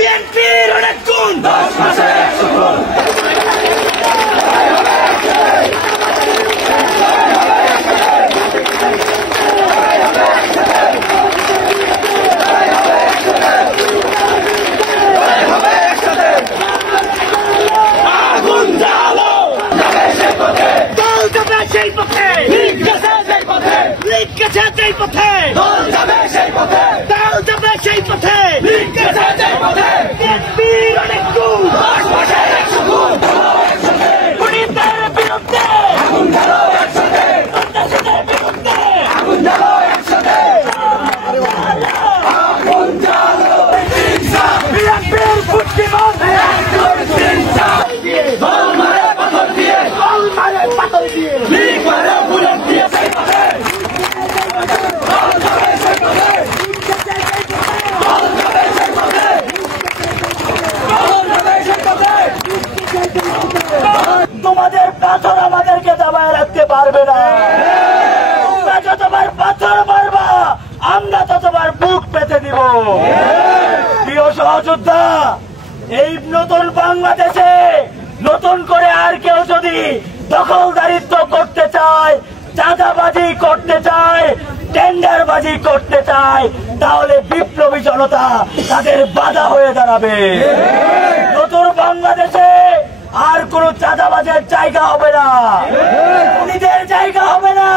বিএনপির অনেক গুণ 10 মাসে 100 গুণ সেই পথে লিগ গেছে সেই পথে দল যাবে সেই পথে দল যাবে সেই পথে লিগ গেছে সেই পথে বিএনপির অনেক গুণ 10 মাসে 100 গুণ খুনিদের বিরুদ্ধে আগুন জ্বালো একসাথে সন্ত্রাসীদের বিরুদ্ধে আগুন জ্বালো একসাথে আগুন জ্বালো ইনসাফ বিএনপির বুদ্ধিমান ইনসাফ দল মারে পাথর দিয়ে দল মারে পাথর দিয়ে লিগ মারে বুলেট দিয়ে সেই পথে দল যাবে সেই পথে দল যাবে সেই পথে দল যাবে সেই পথে তোমাদের পাথর আমাদেরকে দাবায় রাখতে পারবে না তোমরা যতবার পাথর মারবা আমরা ততবার বুক পেতে দিব প্রিয় সহযোদ্ধা এই নতুন বাংলাদেশে নতুন করে আর কেউ যদি দখলদারিত্ব করতে চায় চাঁদাবাজি করতে চায় টেন্ডারবাজি করতে চায় তাহলে বিপ্লবী জনতা তাদের বাধা হয়ে দাঁড়াবে নতুন বাংলাদেশে আর কোন চাঁদাবাজের জায়গা হবে না খুনিদের জায়গা হবে না